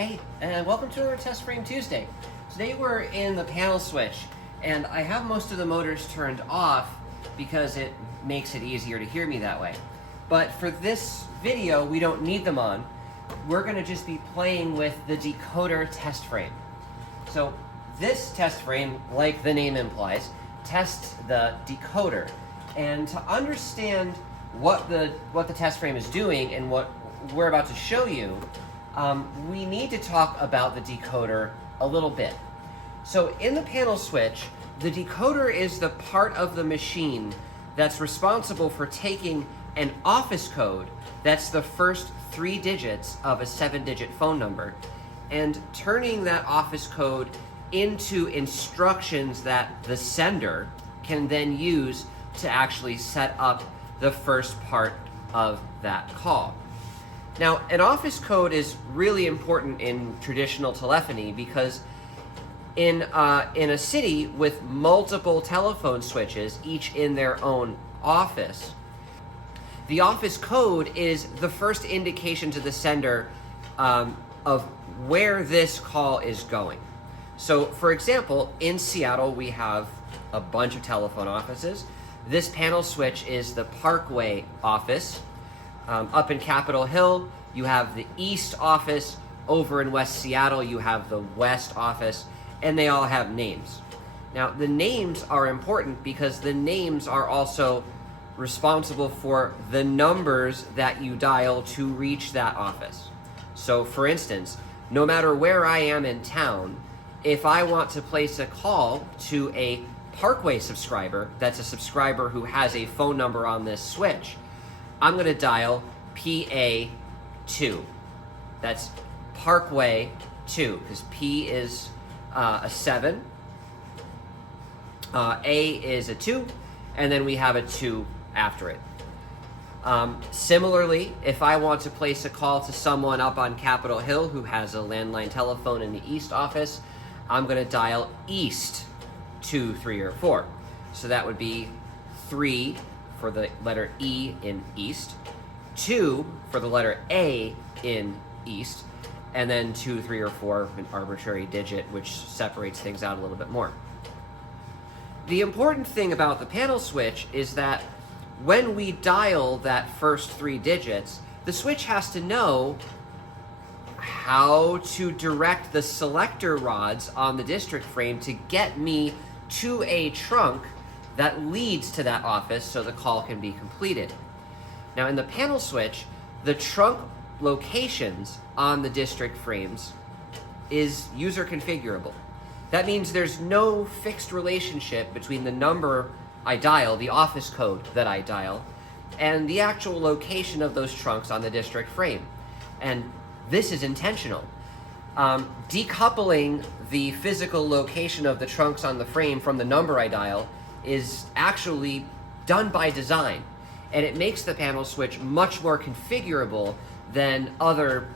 Hey, and welcome to our Test Frame Tuesday. Today we're in the panel switch, and I have most of the motors turned off because it makes it easier to hear me that way. But for this video, we don't need them on. We're going to just be playing with the decoder test frame. So this test frame, like the name implies, tests the decoder. And to understand what the test frame is doing and what we're about to show you, we need to talk about the decoder a little bit. So in the panel switch, the decoder is the part of the machine that's responsible for taking an office code that's the first 3 digits of a 7-digit phone number and turning that office code into instructions that the sender can then use to actually set up the first part of that call. Now, an office code is really important in traditional telephony because in a city with multiple telephone switches, each in their own office, the office code is the first indication to the sender of where this call is going. So, for example, in Seattle, we have a bunch of telephone offices. This panel switch is the Parkway office. Up in Capitol Hill, you have the East office. Over in West Seattle, you have the West office, and they all have names. Now, the names are important because the names are also responsible for the numbers that you dial to reach that office. So, for instance, no matter where I am in town, if I want to place a call to a Parkway subscriber, that's a subscriber who has a phone number on this switch, I'm going to dial PA2. That's Parkway 2, because P is a 7, A is a 2, and then we have a 2 after it. Similarly, if I want to place a call to someone up on Capitol Hill who has a landline telephone in the East office, I'm going to dial East 2, 3, or 4. So that would be 3 for the letter E in East, 2 for the letter A in East, and then 2, 3, or 4, an arbitrary digit, which separates things out a little bit more. The important thing about the panel switch is that when we dial that first 3 digits, the switch has to know how to direct the selector rods on the district frame to get me to a trunk that leads to that office so the call can be completed. Now, in the panel switch, the trunk locations on the district frames is user configurable. That means there's no fixed relationship between the number I dial, the office code that I dial, and the actual location of those trunks on the district frame. And this is intentional. Decoupling the physical location of the trunks on the frame from the number I dial is actually done by design, and it makes the panel switch much more configurable than other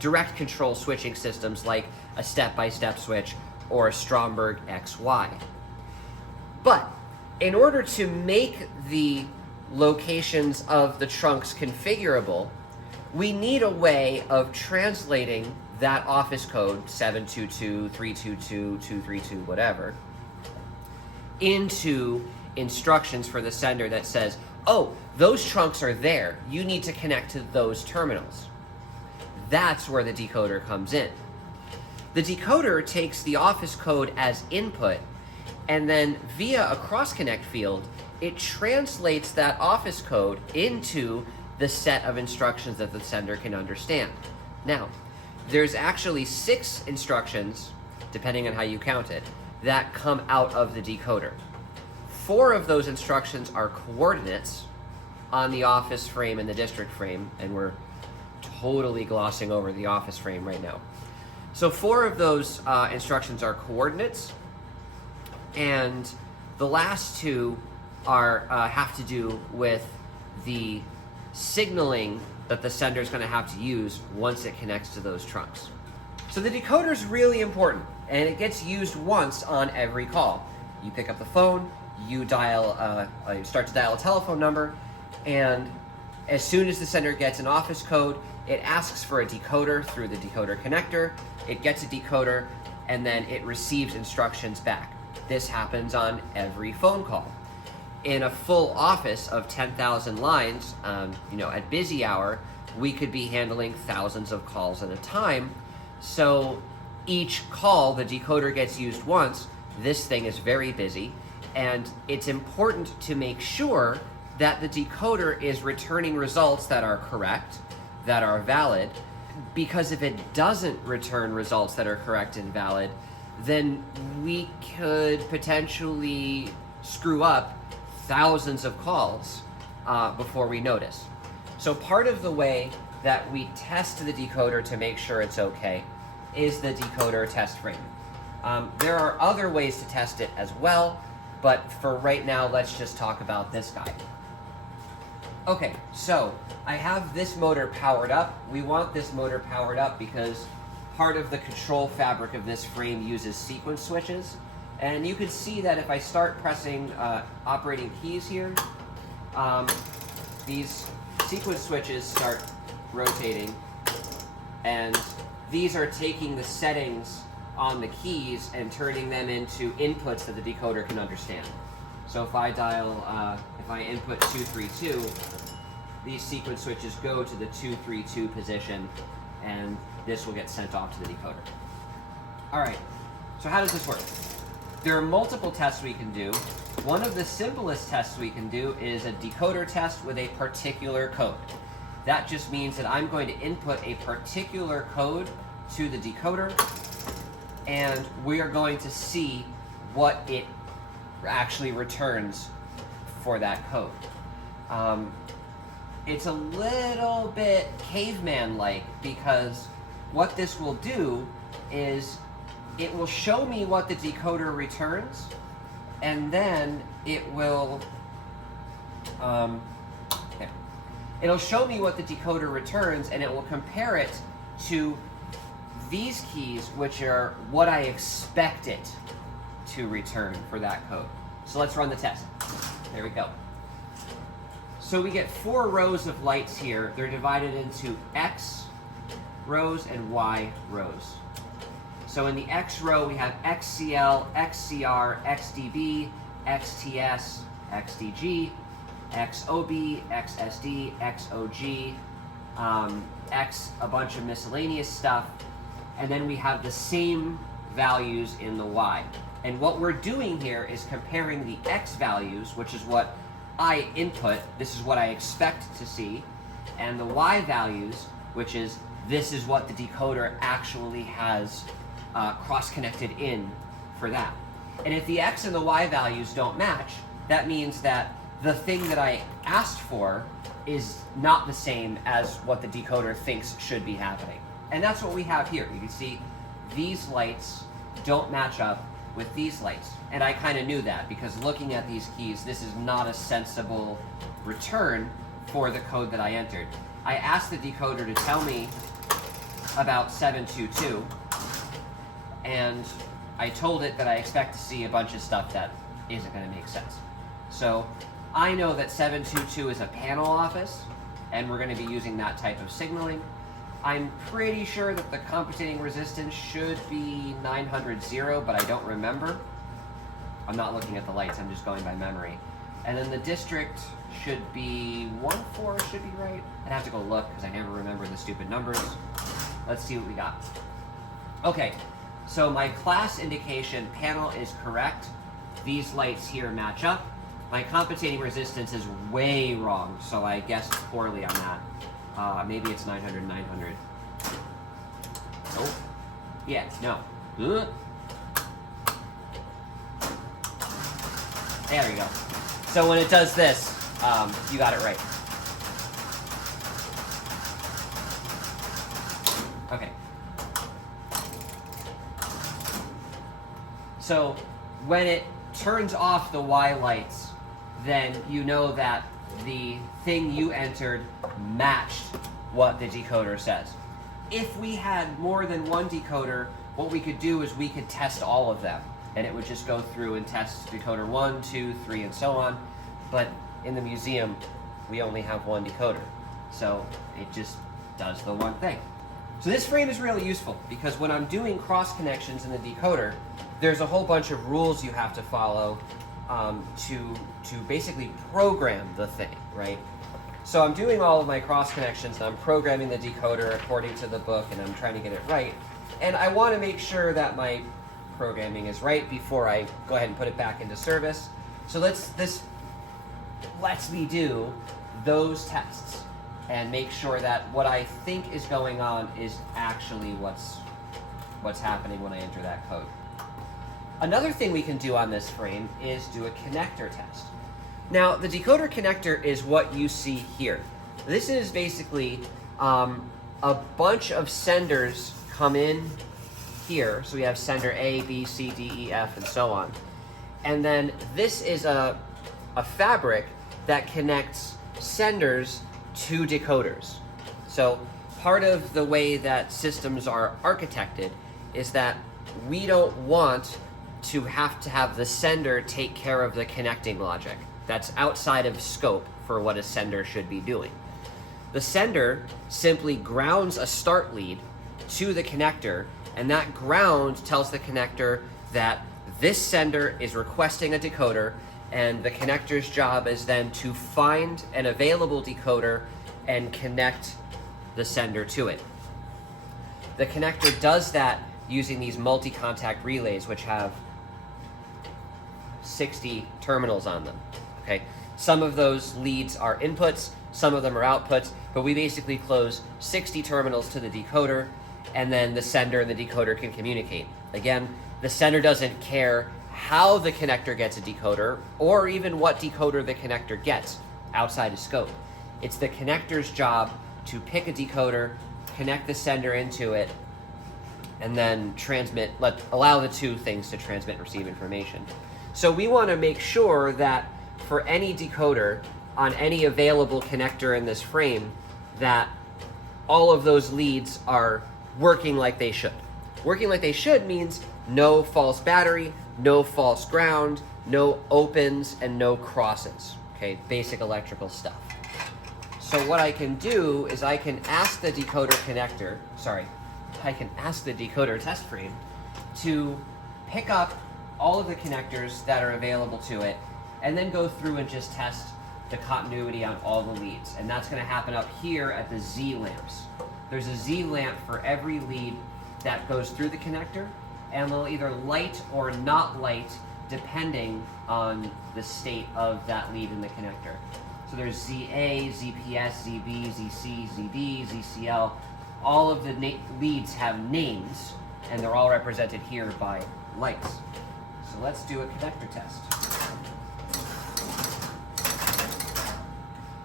direct control switching systems like a step-by-step switch or a Stromberg XY. But in order to make the locations of the trunks configurable, we need a way of translating that office code, 722, 322, 232, whatever, into instructions for the sender that says, oh, those trunks are there. You need to connect to those terminals. That's where the decoder comes in. The decoder takes the office code as input, and then via a cross-connect field, it translates that office code into the set of instructions that the sender can understand. Now, there's actually 6 instructions, depending on how you count it, that come out of the decoder. 4 of those instructions are coordinates on the office frame and the district frame, and we're totally glossing over the office frame right now. So 4 of those instructions are coordinates, and the last 2 are have to do with the signaling that the sender is going to have to use once it connects to those trunks. So the decoder is really important, and it gets used once on every call. You pick up the phone, you start to dial a telephone number, and as soon as the sender gets an office code, it asks for a decoder through the decoder connector, it gets a decoder, and then it receives instructions back. This happens on every phone call. In a full office of 10,000 lines, at busy hour, we could be handling thousands of calls at a time. So each call, the decoder gets used once. This thing is very busy, and it's important to make sure that the decoder is returning results that are correct, that are valid, because if it doesn't return results that are correct and valid, then we could potentially screw up thousands of calls before we notice. So part of the way that we test the decoder to make sure it's okay is the decoder test frame. There are other ways to test it as well, but for right now, let's just talk about this guy. Okay, so I have this motor powered up. We want this motor powered up because part of the control fabric of this frame uses sequence switches. And you can see that if I start pressing operating keys here, these sequence switches start rotating, and these are taking the settings on the keys and turning them into inputs that the decoder can understand. So if I if I input 232, these sequence switches go to the 232 position, and this will get sent off to the decoder. All right, so how does this work? There are multiple tests we can do. One of the simplest tests we can do is a decoder test with a particular code. That just means that I'm going to input a particular code to the decoder, and we are going to see what it actually returns for that code. It's a little bit caveman-like, because what this will do is it will show me what the decoder returns, and then it will it'll show me what the decoder returns, and it will compare it to these keys, which are what I expect it to return for that code. So let's run the test. There we go. So we get 4 rows of lights here. They're divided into X rows and Y rows. So in the X row, we have XCL, XCR, XDB, XTS, XDG, XOB, XSD, XOG, X, a bunch of miscellaneous stuff, and then we have the same values in the Y. And what we're doing here is comparing the X values, which is what I input, this is what I expect to see, and the Y values, which is this is what the decoder actually has cross-connected in for that. And if the X and the Y values don't match, that means that the thing that I asked for is not the same as what the decoder thinks should be happening. And that's what we have here. You can see these lights don't match up with these lights. And I kind of knew that, because looking at these keys, this is not a sensible return for the code that I entered. I asked the decoder to tell me about 722, and I told it that I expect to see a bunch of stuff that isn't going to make sense. So I know that 722 is a panel office, and we're going to be using that type of signaling. I'm pretty sure that the compensating resistance should be 900, but I don't remember. I'm not looking at the lights, I'm just going by memory. And then the district should be 14, should be right. I'd have to go look, because I never remember the stupid numbers. Let's see what we got. Okay, so my class indication panel is correct. These lights here match up. My compensating resistance is way wrong, so I guessed poorly on that. Maybe it's 900. Nope. Yeah, no. There we go. So when it does this, you got it right. Okay. So when it turns off the Y lights, then you know that the thing you entered matched what the decoder says. If we had more than one decoder, what we could do is we could test all of them, and it would just go through and test decoder 1, 2, 3, and so on. But in the museum, we only have one decoder, so it just does the one thing. So this frame is really useful because when I'm doing cross connections in the decoder, there's a whole bunch of rules you have to follow to basically program the thing, right? So I'm doing all of my cross connections and I'm programming the decoder according to the book and I'm trying to get it right. And I want to make sure that my programming is right before I go ahead and put it back into service. So this lets me do those tests and make sure that what I think is going on is actually what's happening when I enter that code. Another thing we can do on this frame is do a connector test. Now, the decoder connector is what you see here. This is basically a bunch of senders come in here. So we have sender A, B, C, D, E, F, and so on. And then this is a fabric that connects senders to decoders. So part of the way that systems are architected is that we don't want to have the sender take care of the connecting logic. That's outside of scope for what a sender should be doing. The sender simply grounds a start lead to the connector, and that ground tells the connector that this sender is requesting a decoder, and the connector's job is then to find an available decoder and connect the sender to it. The connector does that using these multi-contact relays, which have 60 terminals on them. Okay, some of those leads are inputs, some of them are outputs, but we basically close 60 terminals to the decoder, and then the sender and the decoder can communicate. Again, the sender doesn't care how the connector gets a decoder, or even what decoder the connector gets outside of scope. It's the connector's job to pick a decoder, connect the sender into it, and then allow the two things to transmit and receive information. So we want to make sure that for any decoder on any available connector in this frame, that all of those leads are working like they should. Working like they should means no false battery, no false ground, no opens, and no crosses. Okay, basic electrical stuff. So what I can do is I can ask the decoder test frame to pick up all of the connectors that are available to it, and then go through and just test the continuity on all the leads. And that's going to happen up here at the Z lamps. There's a Z lamp for every lead that goes through the connector, and they'll either light or not light depending on the state of that lead in the connector. So there's ZA, ZPS, ZB, ZC, ZD, ZCL. All of the leads have names, and they're all represented here by lights. So let's do a connector test.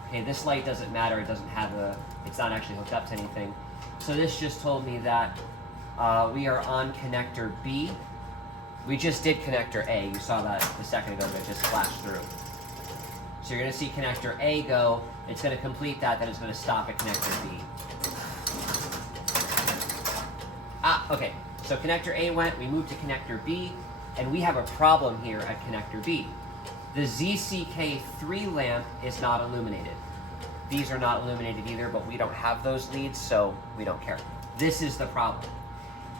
Okay, this light doesn't matter. It's not actually hooked up to anything. So this just told me that we are on connector B. We just did connector A. You saw that a second ago that just flashed through. So you're going to see connector A go. It's going to complete that, then it's going to stop at connector B. Okay. So connector A went, we moved to connector B, and we have a problem here at connector B. The ZCK3 lamp is not illuminated. These are not illuminated either, but we don't have those leads, so we don't care. This is the problem.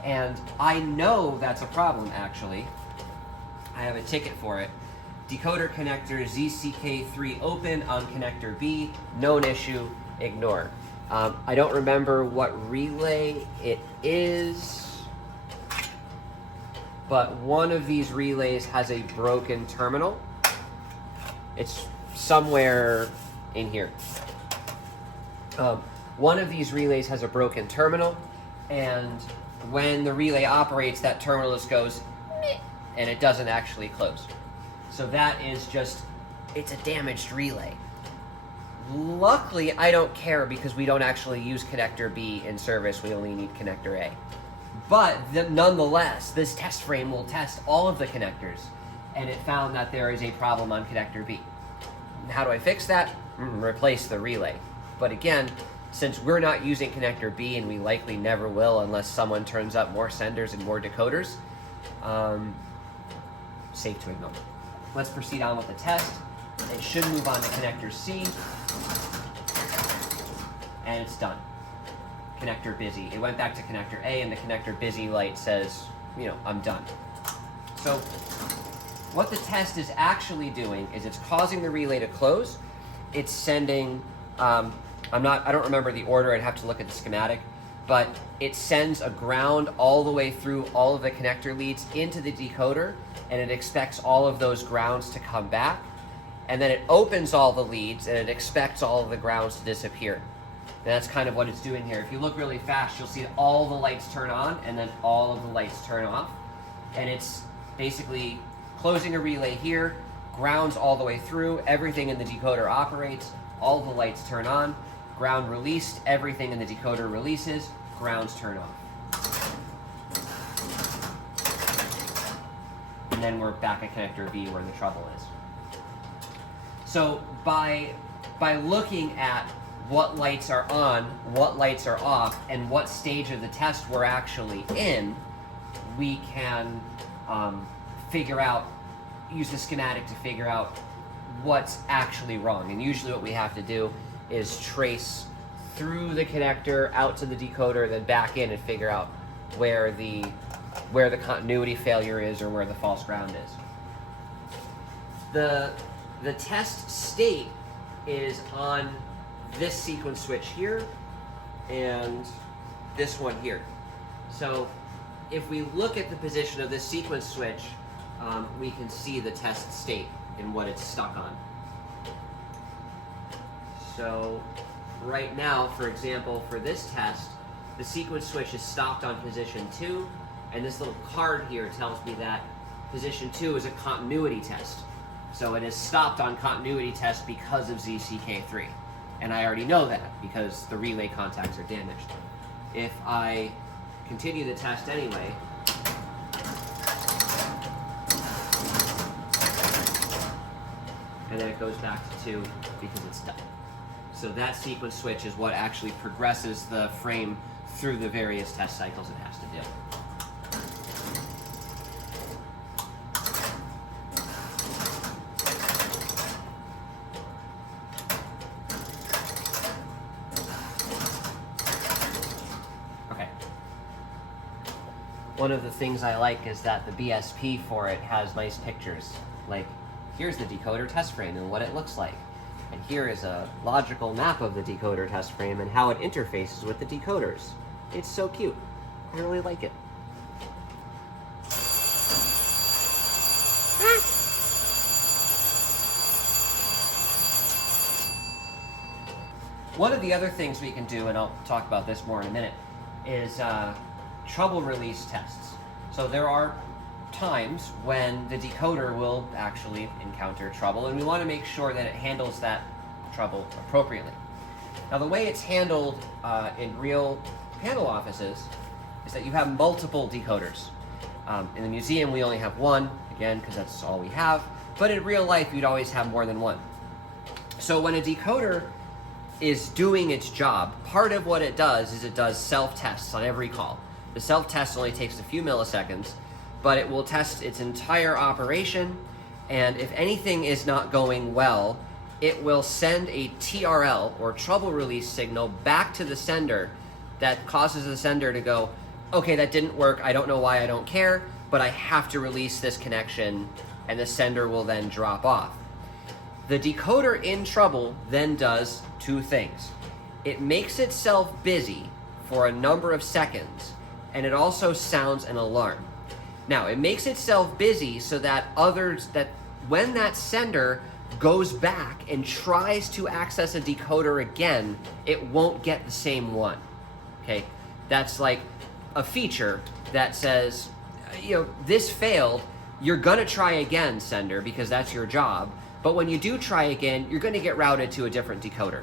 And I know that's a problem, actually. I have a ticket for it. Decoder connector ZCK3 open on connector B, known issue, ignore. I don't remember what relay it is, but one of these relays has a broken terminal. It's somewhere in here. One of these relays has a broken terminal, and when the relay operates, that terminal just goes meh, and it doesn't actually close. So that is just, it's a damaged relay. Luckily, I don't care because we don't actually use connector B in service. We only need connector A. But nonetheless, this test frame will test all of the connectors, and it found that there is a problem on connector B. How do I fix that? Replace the relay. But again, since we're not using connector B, and we likely never will unless someone turns up more senders and more decoders, safe to ignore. Let's proceed on with the test. It should move on to connector C, and it's done. connector busy. It went back to connector A, and the connector busy light says, you know, I'm done. So what the test is actually doing is it's causing the relay to close. It's sending, I don't remember the order, I'd have to look at the schematic, but it sends a ground all the way through all of the connector leads into the decoder, and it expects all of those grounds to come back. And then it opens all the leads, and it expects all of the grounds to disappear. And that's kind of what it's doing here. If you look really fast, you'll see all the lights turn on, and then all of the lights turn off. And it's basically closing a relay here, grounds all the way through, everything in the decoder operates, all the lights turn on, ground released, everything in the decoder releases, grounds turn off. And then we're back at connector B where the trouble is. So by looking at what lights are on, what lights are off, and what stage of the test we're actually in, we can use the schematic to figure out what's actually wrong. And usually what we have to do is trace through the connector out to the decoder, then back in and figure out where the continuity failure is or where the false ground is. The test state is on this sequence switch here and this one here. So if we look at the position of this sequence switch, we can see the test state and what it's stuck on. So right now, for example, for this test, the sequence switch is stopped on position 2, and this little card here tells me that position 2 is a continuity test. So it is stopped on continuity test because of ZCK3. And I already know that because the relay contacts are damaged. If I continue the test anyway, and then it goes back to 2 because it's done. So that sequence switch is what actually progresses the frame through the various test cycles it has to do. One of the things I like is that the BSP for it has nice pictures. Like, here's the decoder test frame and what it looks like. And here is a logical map of the decoder test frame and how it interfaces with the decoders. It's so cute. I really like it. One of the other things we can do, and I'll talk about this more in a minute, is trouble release tests. So there are times when the decoder will actually encounter trouble, and we want to make sure that it handles that trouble appropriately. Now, the way it's handled in real panel offices is that you have multiple decoders. In the museum, we only have one, again, because that's all we have, but in real life, you'd always have more than one. So when a decoder is doing its job, part of what it does is it does self-tests on every call. The self-test only takes a few milliseconds, but it will test its entire operation, and if anything is not going well, it will send a TRL, or trouble release signal, back to the sender that causes the sender to go, okay, that didn't work, I don't know why, I don't care, but I have to release this connection, and the sender will then drop off. The decoder in trouble then does two things. It makes itself busy for a number of seconds, and it also sounds an alarm. Now, it makes itself busy so that when that sender goes back and tries to access a decoder again, it won't get the same one. Okay, that's like a feature that says, this failed, you're gonna try again, sender, because that's your job. But when you do try again, you're gonna get routed to a different decoder.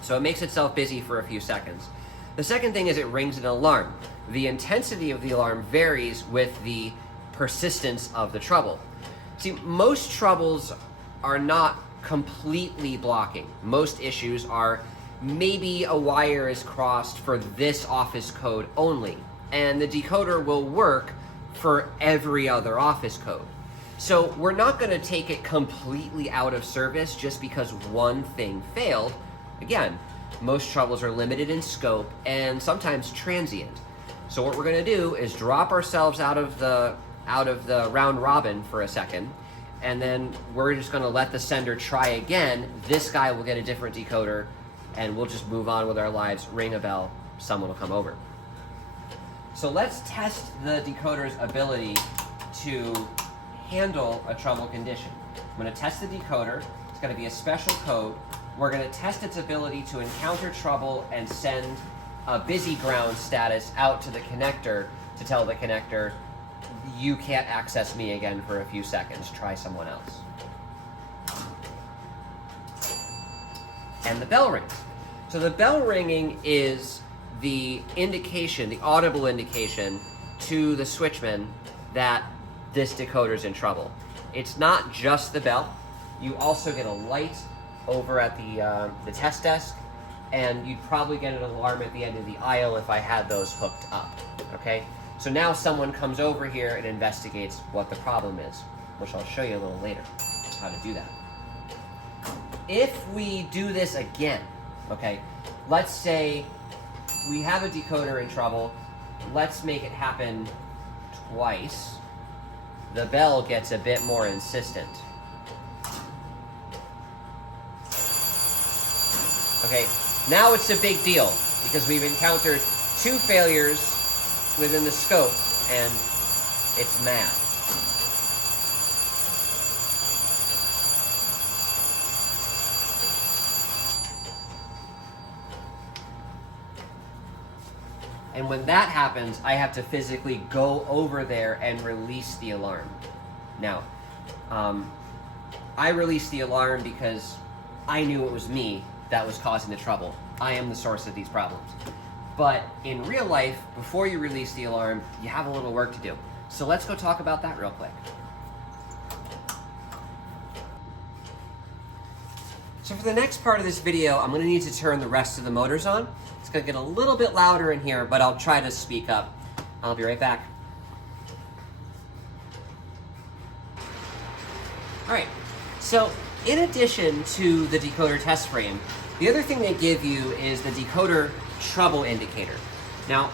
So it makes itself busy for a few seconds. The second thing is it rings an alarm. The intensity of the alarm varies with the persistence of the trouble. See, most troubles are not completely blocking. Most issues are maybe a wire is crossed for this office code only, and the decoder will work for every other office code. So we're not going to take it completely out of service just because one thing failed. Again, most troubles are limited in scope and sometimes transient. So what we're going to do is drop ourselves out of the round robin for a second, and then we're just going to let the sender try again. This guy will get a different decoder, and we'll just move on with our lives. Ring a bell, someone will come over. So let's test the decoder's ability to handle a trouble condition. I'm going to test the decoder. It's going to be a special code. We're going to test its ability to encounter trouble and send a busy ground status out to the connector to tell the connector, you can't access me again for a few seconds, try someone else. And the bell rings. So the bell ringing is the indication, the audible indication to the switchman that this decoder's in trouble. It's not just the bell. You also get a light over at the test desk, and you'd probably get an alarm at the end of the aisle if I had those hooked up, okay? So now someone comes over here and investigates what the problem is, which I'll show you a little later, how to do that. If we do this again, okay, let's say we have a decoder in trouble, let's make it happen twice. The bell gets a bit more insistent. Okay, now it's a big deal because we've encountered 2 failures within the scope, and it's mad. And when that happens, I have to physically go over there and release the alarm. Now, I released the alarm because I knew it was me that was causing the trouble. I am the source of these problems. But in real life, before you release the alarm, you have a little work to do. So let's go talk about that real quick. So for the next part of this video, I'm going to need to turn the rest of the motors on. It's going to get a little bit louder in here, but I'll try to speak up. I'll be right back. All right, so in addition to the decoder test frame, the other thing they give you is the decoder trouble indicator. Now,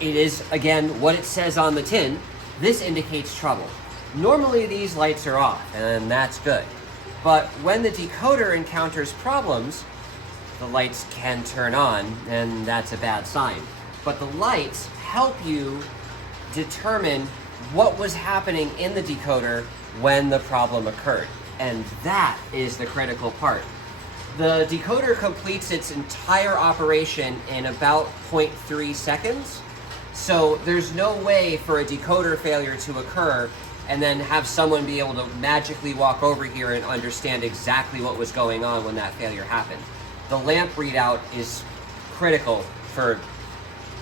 it is, again, what it says on the tin. This indicates trouble. Normally, these lights are off, and that's good. But when the decoder encounters problems, the lights can turn on, and that's a bad sign. But the lights help you determine what was happening in the decoder when the problem occurred. And that is the critical part. The decoder completes its entire operation in about 0.3 seconds. So there's no way for a decoder failure to occur and then have someone be able to magically walk over here and understand exactly what was going on when that failure happened. The lamp readout is critical for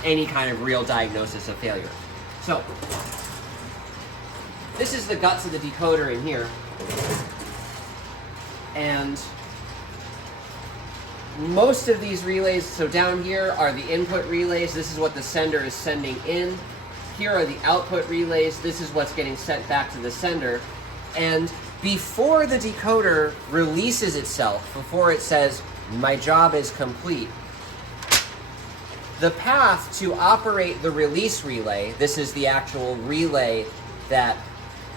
any kind of real diagnosis of failure. So this is the guts of the decoder in here. And most of these relays, so down here are the input relays. This is what the sender is sending in. Here are the output relays. This is what's getting sent back to the sender. And before the decoder releases itself, before it says, my job is complete, the path to operate the release relay, this is the actual relay that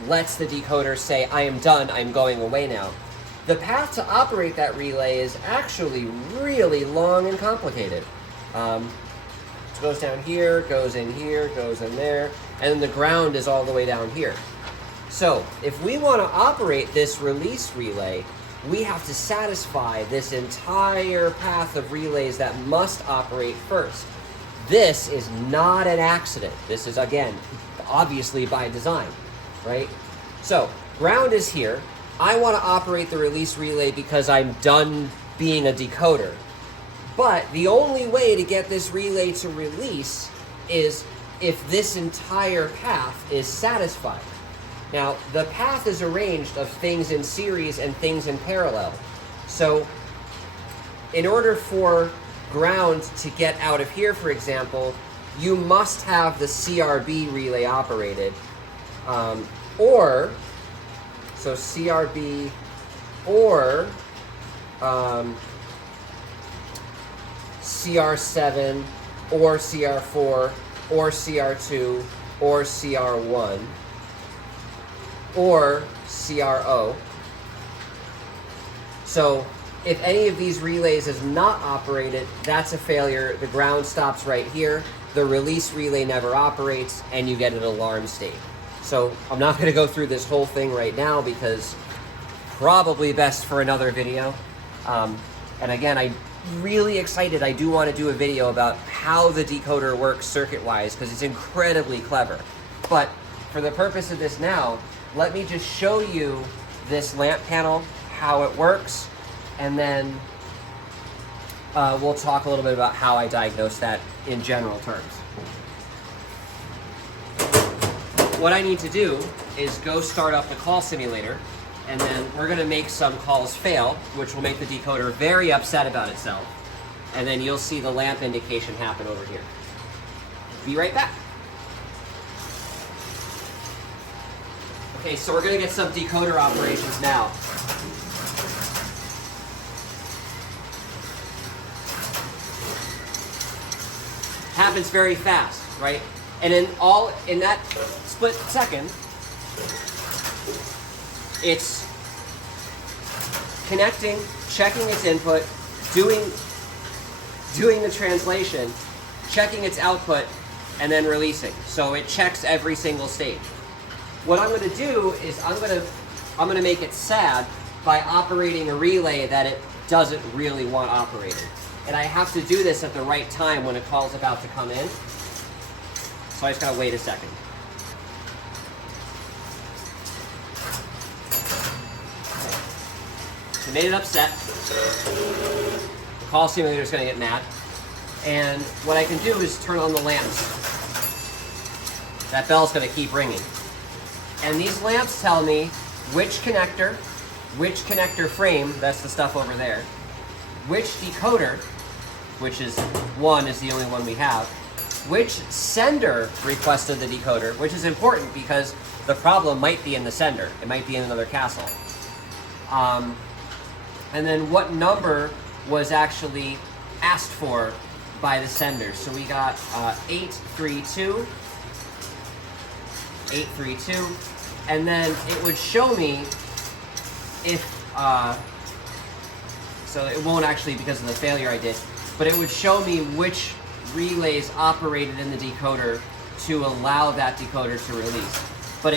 lets the decoder say, I am done, I'm going away now. The path to operate that relay is actually really long and complicated. It goes down here, goes in here, goes in there, and then the ground is all the way down here. So if we want to operate this release relay, we have to satisfy this entire path of relays that must operate first. This is not an accident. This is, again, obviously by design, right? So ground is here. I want to operate the release relay because I'm done being a decoder. But the only way to get this relay to release is if this entire path is satisfied. Now, the path is arranged of things in series and things in parallel. So in order for ground to get out of here, for example, you must have the CRB relay operated. So CRB, or CR7 or CR4 or CR2 or CR1 or CRO. So if any of these relays is not operated, that's a failure. The ground stops right here. The release relay never operates, and you get an alarm state. So I'm not going to go through this whole thing right now because probably best for another video. And again, I'm really excited. I do want to do a video about how the decoder works circuit-wise because it's incredibly clever. But for the purpose of this now, let me just show you this lamp panel, how it works, and then we'll talk a little bit about how I diagnose that in general terms. What I need to do is go start up the call simulator, and then we're going to make some calls fail, which will make the decoder very upset about itself, and then you'll see the lamp indication happen over here. Be right back. Okay, so we're going to get some decoder operations now. Happens very fast, right? And in that split second, it's connecting, checking its input, doing the translation, checking its output, and then releasing. So it checks every single stage. What I'm going to do is I'm going to make it sad by operating a relay that it doesn't really want operated. And I have to do this at the right time when a call's about to come in. So I just gotta wait a second. So made it upset. The call simulator is gonna get mad. And what I can do is turn on the lamps. That bell's gonna keep ringing. And these lamps tell me which connector frame, that's the stuff over there, which decoder, which is the only one we have, which sender requested the decoder, which is important because the problem might be in the sender. It might be in another castle. And then what number was actually asked for by the sender. So we got 832, and then it would show me if, so it won't actually because of the failure I did, but it would show me which relays operated in the decoder to allow that decoder to release. But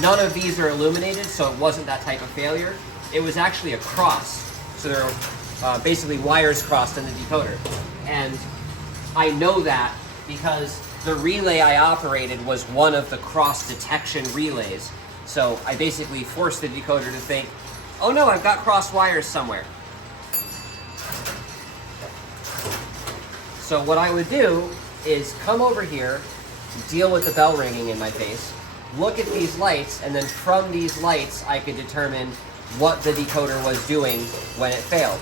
none of these are illuminated, so it wasn't that type of failure. It was actually a cross. So there are basically wires crossed in the decoder. And I know that because the relay I operated was one of the cross detection relays. So I basically forced the decoder to think, oh no, I've got cross wires somewhere. So what I would do is come over here, deal with the bell ringing in my face, look at these lights, and then from these lights I could determine what the decoder was doing when it failed.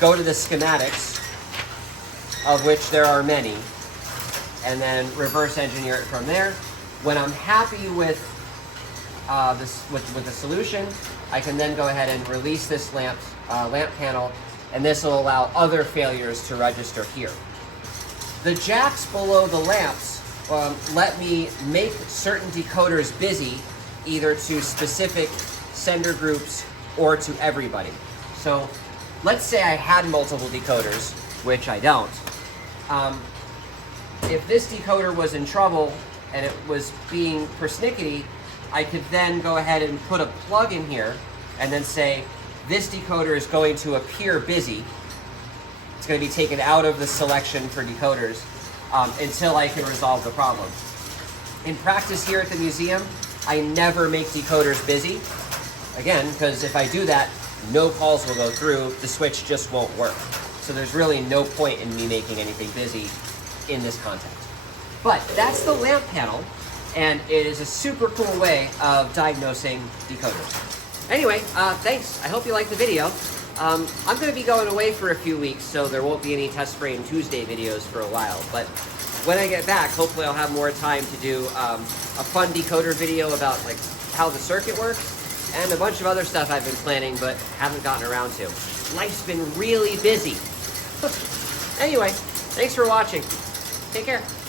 Go to the schematics, of which there are many, and then reverse engineer it from there. When I'm happy with the solution, I can then go ahead and release this lamp panel, and this will allow other failures to register here. The jacks below the lamps let me make certain decoders busy, either to specific sender groups or to everybody. So let's say I had multiple decoders, which I don't. If this decoder was in trouble and it was being persnickety, I could then go ahead and put a plug in here and then say, this decoder is going to appear busy. It's going to be taken out of the selection for decoders until I can resolve the problem. In practice here at the museum, I never make decoders busy. Again, because if I do that, no calls will go through, the switch just won't work. So there's really no point in me making anything busy in this context. But that's the lamp panel, and it is a super cool way of diagnosing decoders. Anyway, thanks. I hope you liked the video. I'm going to be going away for a few weeks, so there won't be any Test Frame Tuesday videos for a while. But when I get back, hopefully I'll have more time to do a fun decoder video about like how the circuit works, and a bunch of other stuff I've been planning but haven't gotten around to. Life's been really busy. Anyway, Thanks for watching. Take care.